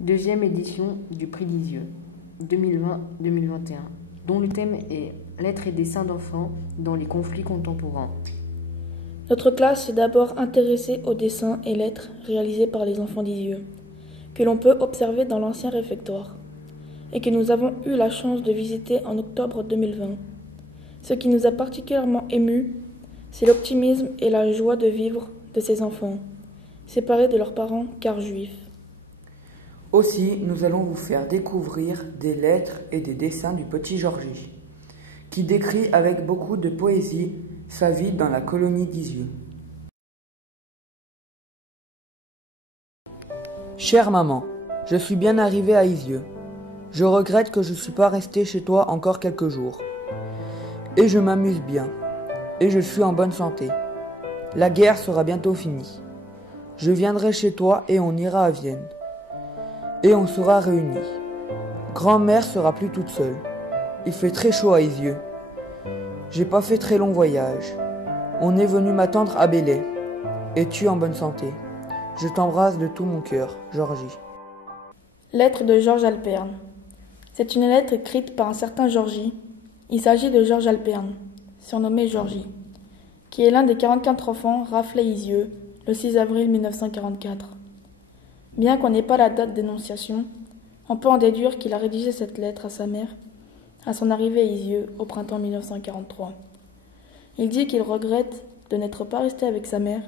Deuxième édition du Prix Lisieux 2020-2021, dont le thème est Lettres et dessins d'enfants dans les conflits contemporains. Notre classe s'est d'abord intéressée aux dessins et lettres réalisés par les enfants d'Isieux, que l'on peut observer dans l'ancien réfectoire, et que nous avons eu la chance de visiter en octobre 2020. Ce qui nous a particulièrement émus, c'est l'optimisme et la joie de vivre de ces enfants, séparés de leurs parents car juifs. Aussi, nous allons vous faire découvrir des lettres et des dessins du petit Georgie, qui décrit avec beaucoup de poésie sa vie dans la colonie d'Isieux. Chère maman, je suis bien arrivé à Isieux. Je regrette que je ne suis pas resté chez toi encore quelques jours. Et je m'amuse bien. Et je suis en bonne santé. La guerre sera bientôt finie. Je viendrai chez toi et on ira à Vienne. Et on sera réunis. Grand-mère sera plus toute seule. Il fait très chaud à Isieux. J'ai pas fait très long voyage. On est venu m'attendre à Belley. Es-tu en bonne santé? Je t'embrasse de tout mon cœur, Georgie. Lettre de Georges Alperne. C'est une lettre écrite par un certain Georgie. Il s'agit de Georges Alperne, surnommé Georgie, qui est l'un des 44 enfants raflés à Isieux le 6 avril 1944. Bien qu'on n'ait pas la date d'énonciation, on peut en déduire qu'il a rédigé cette lettre à sa mère à son arrivée à Isieux au printemps 1943. Il dit qu'il regrette de n'être pas resté avec sa mère,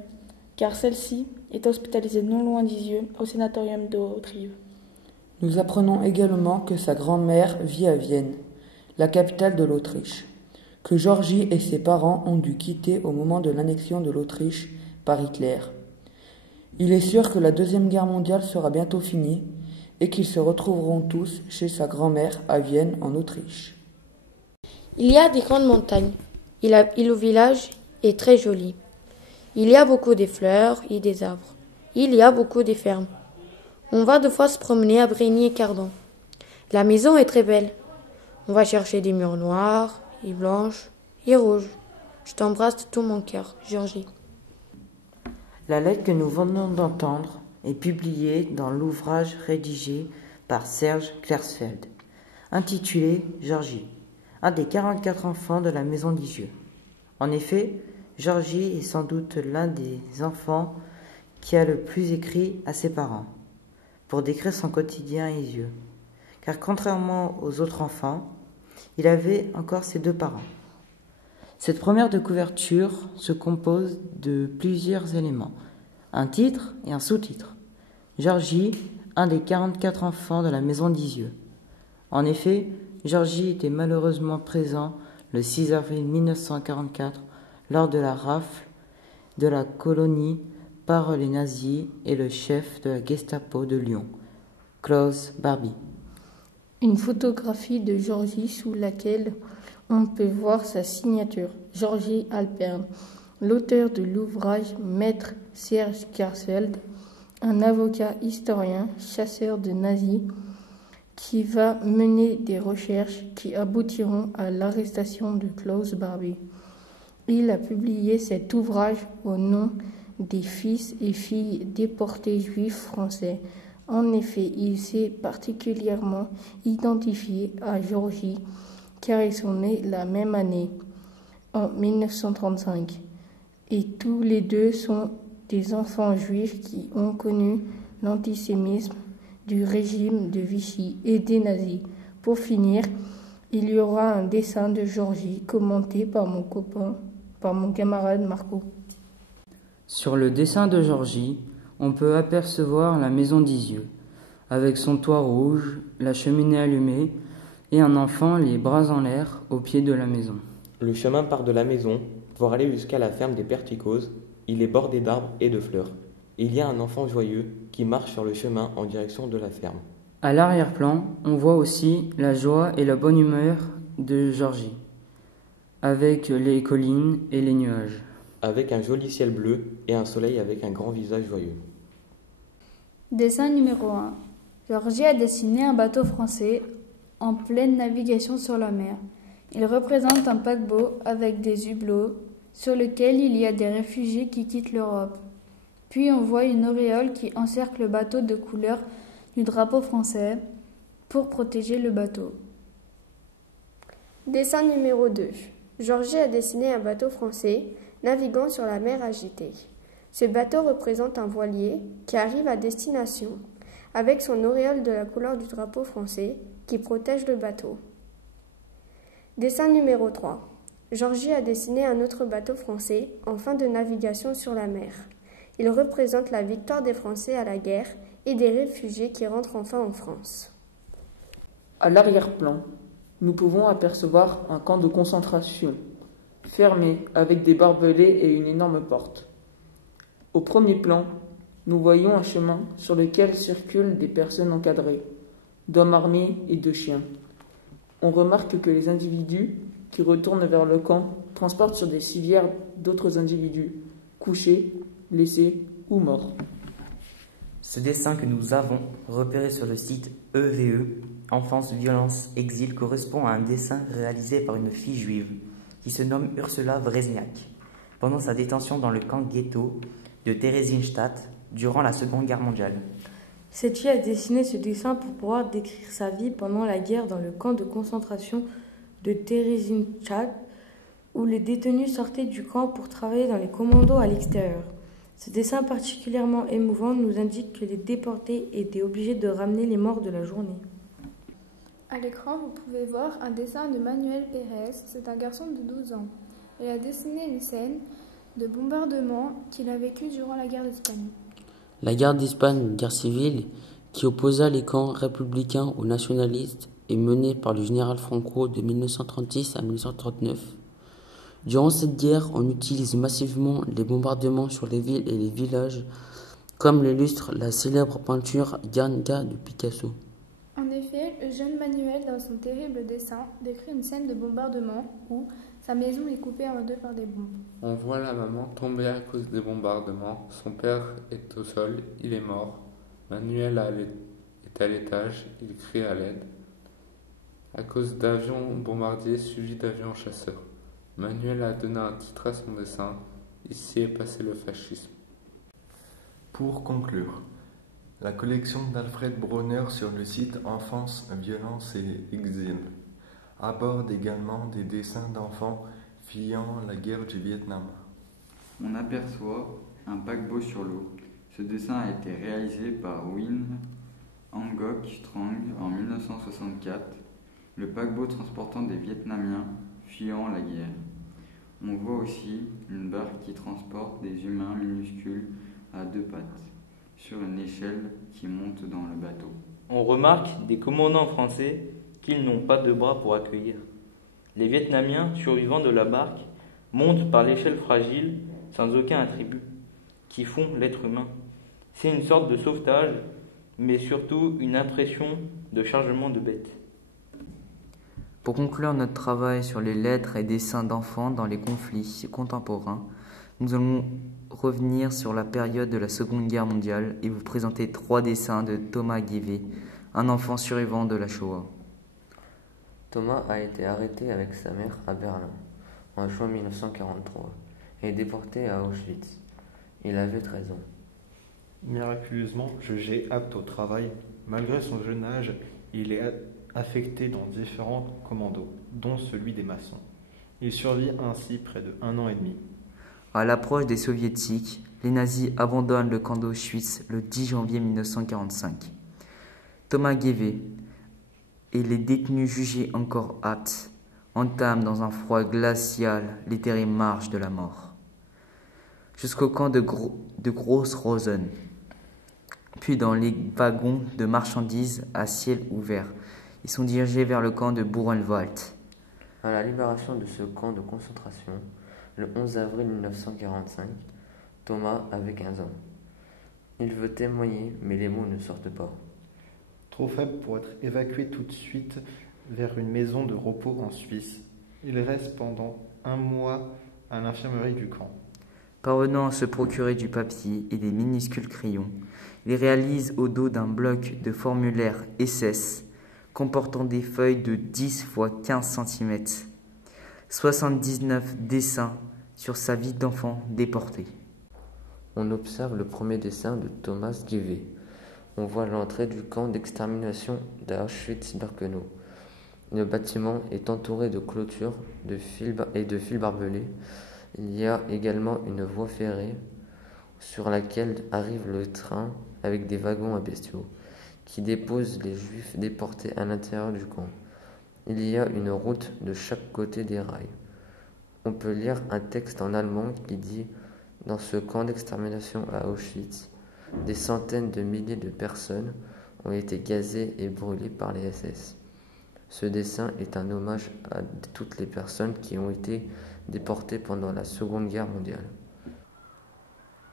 car celle-ci est hospitalisée non loin d'Isieux au sanatorium de Haute-Rive. Nous apprenons également que sa grand-mère vit à Vienne, la capitale de l'Autriche, que Georgie et ses parents ont dû quitter au moment de l'annexion de l'Autriche par Hitler. Il est sûr que la Deuxième Guerre mondiale sera bientôt finie et qu'ils se retrouveront tous chez sa grand-mère à Vienne en Autriche. Il y a des grandes montagnes. Le village est très joli. Il y a beaucoup de fleurs et des arbres. Il y a beaucoup de fermes. On va 2 fois se promener à Brigny et Cardon. La maison est très belle. On va chercher des murs noirs et blanches et rouges. Je t'embrasse de tout mon cœur, Georgie. La lettre que nous venons d'entendre est publiée dans l'ouvrage rédigé par Serge Klarsfeld, intitulé Georgie, un des 44 enfants de la maison d'Isieux. En effet, Georgie est sans doute l'un des enfants qui a le plus écrit à ses parents pour décrire son quotidien à Isieux, car contrairement aux autres enfants, il avait encore ses 2 parents. Cette première de couverture se compose de plusieurs éléments, un titre et un sous-titre. Georgie, un des 44 enfants de la maison d'Isieux. En effet, Georgie était malheureusement présent le 6 avril 1944 lors de la rafle de la colonie par les nazis et le chef de la Gestapo de Lyon, Klaus Barbie. Une photographie de Georgie sous laquelle on peut voir sa signature, Georgie Alperne. L'auteur de l'ouvrage, Maître Serge Klarsfeld, un avocat historien, chasseur de nazis, qui va mener des recherches qui aboutiront à l'arrestation de Klaus Barbie. Il a publié cet ouvrage au nom des fils et filles déportés juifs français. En effet, il s'est particulièrement identifié à Georgie, car ils sont nés la même année, en 1935. Et tous les 2 sont des enfants juifs qui ont connu l'antisémitisme du régime de Vichy et des nazis. Pour finir, il y aura un dessin de Georgie commenté par mon camarade Marco. Sur le dessin de Georgie, on peut apercevoir la maison d'Isieux, avec son toit rouge, la cheminée allumée et un enfant les bras en l'air au pied de la maison. Le chemin part de la maison pour aller jusqu'à la ferme des Perticoses. Il est bordé d'arbres et de fleurs. Il y a un enfant joyeux qui marche sur le chemin en direction de la ferme. À l'arrière-plan, on voit aussi la joie et la bonne humeur de Georgie, avec les collines et les nuages. Avec un joli ciel bleu et un soleil avec un grand visage joyeux. Dessin numéro 1. Georgie a dessiné un bateau français en pleine navigation sur la mer. Il représente un paquebot avec des hublots sur lequel il y a des réfugiés qui quittent l'Europe. Puis on voit une auréole qui encercle le bateau de couleur du drapeau français pour protéger le bateau. Dessin numéro 2. Georgie a dessiné un bateau français naviguant sur la mer agitée. Ce bateau représente un voilier qui arrive à destination, avec son auréole de la couleur du drapeau français qui protège le bateau. Dessin numéro 3. Georgie a dessiné un autre bateau français en fin de navigation sur la mer. Il représente la victoire des Français à la guerre et des réfugiés qui rentrent enfin en France. À l'arrière-plan, nous pouvons apercevoir un camp de concentration, fermé avec des barbelés et une énorme porte. Au premier plan, nous voyons un chemin sur lequel circulent des personnes encadrées, d'hommes armés et de chiens. On remarque que les individus qui retournent vers le camp transportent sur des civières d'autres individus, couchés, blessés ou morts. Ce dessin que nous avons repéré sur le site EVE, Enfance, Violence, Exil, correspond à un dessin réalisé par une fille juive qui se nomme Ursula Wrezniak pendant sa détention dans le camp ghetto de Theresienstadt durant la Seconde Guerre mondiale. Cette fille a dessiné ce dessin pour pouvoir décrire sa vie pendant la guerre dans le camp de concentration de Theresienstadt, où les détenus sortaient du camp pour travailler dans les commandos à l'extérieur. Ce dessin particulièrement émouvant nous indique que les déportés étaient obligés de ramener les morts de la journée. À l'écran, vous pouvez voir un dessin de Manuel Pérez. C'est un garçon de 12 ans. Il a dessiné une scène de bombardement qu'il a vécue durant la guerre d'Espagne. La guerre d'Espagne, une guerre civile qui opposa les camps républicains aux nationalistes, est menée par le général Franco de 1936 à 1939. Durant cette guerre, on utilise massivement les bombardements sur les villes et les villages, comme l'illustre la célèbre peinture Guernica de Picasso. En effet, le jeune Manuel, dans son terrible dessin, décrit une scène de bombardement où sa maison est coupée en deux par des bombes. On voit la maman tomber à cause des bombardements. Son père est au sol, il est mort. Manuel est à l'étage, il crie à l'aide. À cause d'avions bombardiers suivis d'avions chasseurs. Manuel a donné un titre à son dessin. Ici est passé le fascisme. Pour conclure, la collection d'Alfred Brunner sur le site Enfance, Violence et Exil aborde également des dessins d'enfants fuyant la guerre du Vietnam. On aperçoit un paquebot sur l'eau. Ce dessin a été réalisé par Win Ngoc Trong en 1964, le paquebot transportant des Vietnamiens fuyant la guerre. On voit aussi une barque qui transporte des humains minuscules à deux pattes, sur une échelle qui monte dans le bateau. On remarque des commandants français qu'ils n'ont pas de bras pour accueillir. Les Vietnamiens, survivants de la barque, montent par l'échelle fragile, sans aucun attribut, qui font l'être humain. C'est une sorte de sauvetage, mais surtout une impression de chargement de bêtes. Pour conclure notre travail sur les lettres et dessins d'enfants dans les conflits contemporains, nous allons revenir sur la période de la Seconde Guerre mondiale et vous présenter 3 dessins de Thomas Guévé, un enfant survivant de la Shoah. Thomas a été arrêté avec sa mère à Berlin en juin 1943 et déporté à Auschwitz. Il avait 13 ans. Miraculeusement jugé apte au travail, malgré son jeune âge, il est affecté dans différents commandos, dont celui des maçons. Il survit ainsi près de 1 an et demi. À l'approche des soviétiques, les nazis abandonnent le camp d'Auschwitz le 10 janvier 1945. Thomas Guévé et les détenus jugés encore aptes entament dans un froid glacial les terribles marches de la mort, jusqu'au camp de Gross-Rosen, puis dans les wagons de marchandises à ciel ouvert. Ils sont dirigés vers le camp de Buchenwald. À la libération de ce camp de concentration, le 11 avril 1945, Thomas avait 15 ans. Il veut témoigner, mais les mots ne sortent pas. Trop faible pour être évacué tout de suite vers une maison de repos en Suisse, il reste pendant 1 mois à l'infirmerie du camp. Parvenant à se procurer du papier et des minuscules crayons, il réalise au dos d'un bloc de formulaire SS comportant des feuilles de 10 x 15 cm, 79 dessins sur sa vie d'enfant déporté. On observe le premier dessin de Thomas Guévé. on voit l'entrée du camp d'extermination d'Auschwitz-Birkenau. Le bâtiment est entouré de clôtures et de fils barbelés. Il y a également une voie ferrée sur laquelle arrive le train avec des wagons à bestiaux qui déposent les juifs déportés à l'intérieur du camp. Il y a une route de chaque côté des rails. On peut lire un texte en allemand qui dit « Dans ce camp d'extermination à Auschwitz, des centaines de milliers de personnes ont été gazées et brûlées par les SS. Ce dessin est un hommage à toutes les personnes qui ont été déportées pendant la Seconde Guerre mondiale. »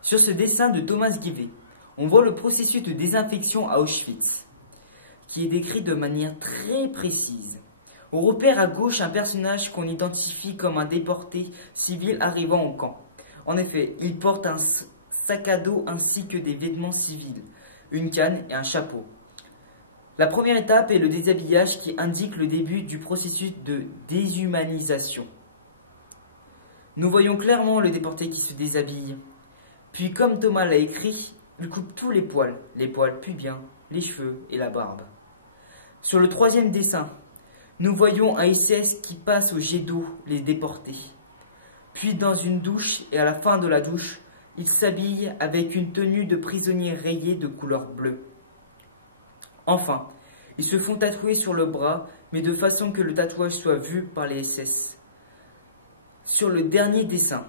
Sur ce dessin de Thomas Guivet, on voit le processus de désinfection à Auschwitz, qui est décrit de manière très précise. On repère à gauche un personnage qu'on identifie comme un déporté civil arrivant au camp. En effet, il porte un sac à dos ainsi que des vêtements civils, une canne et un chapeau. La première étape est le déshabillage qui indique le début du processus de déshumanisation. Nous voyons clairement le déporté qui se déshabille. Puis, comme Thomas l'a écrit, il coupe tous les poils pubiens, les cheveux et la barbe. Sur le troisième dessin, nous voyons un SS qui passe au jet d'eau les déportés. Puis dans une douche, et à la fin de la douche, il s'habille avec une tenue de prisonnier rayée de couleur bleue. Enfin, ils se font tatouer sur le bras, mais de façon que le tatouage soit vu par les SS. Sur le dernier dessin,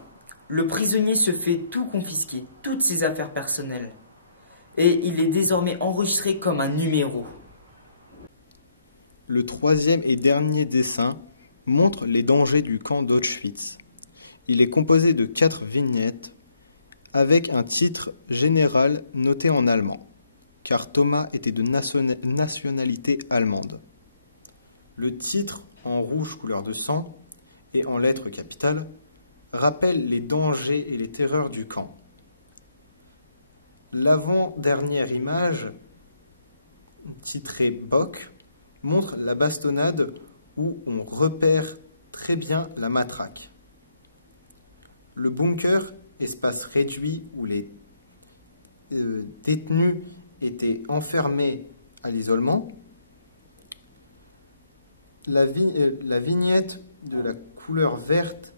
le prisonnier se fait tout confisquer, toutes ses affaires personnelles. Et il est désormais enregistré comme un numéro. Le troisième et dernier dessin montre les dangers du camp d'Auschwitz. Il est composé de 4 vignettes avec un titre général noté en allemand, car Thomas était de nationalité allemande. Le titre en rouge couleur de sang et en lettres capitales rappelle les dangers et les terreurs du camp. L'avant-dernière image, titrée Bock, montre la bastonnade où on repère très bien la matraque. Le bunker, espace réduit où les détenus étaient enfermés à l'isolement. La vignette de la couleur verte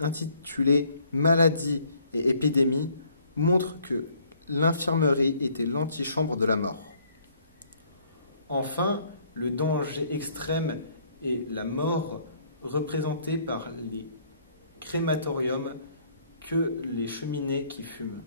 intitulée « Maladie et épidémie » montre que l'infirmerie était l'antichambre de la mort. Enfin, le danger extrême est la mort représentée par les crématoriums que les cheminées qui fument.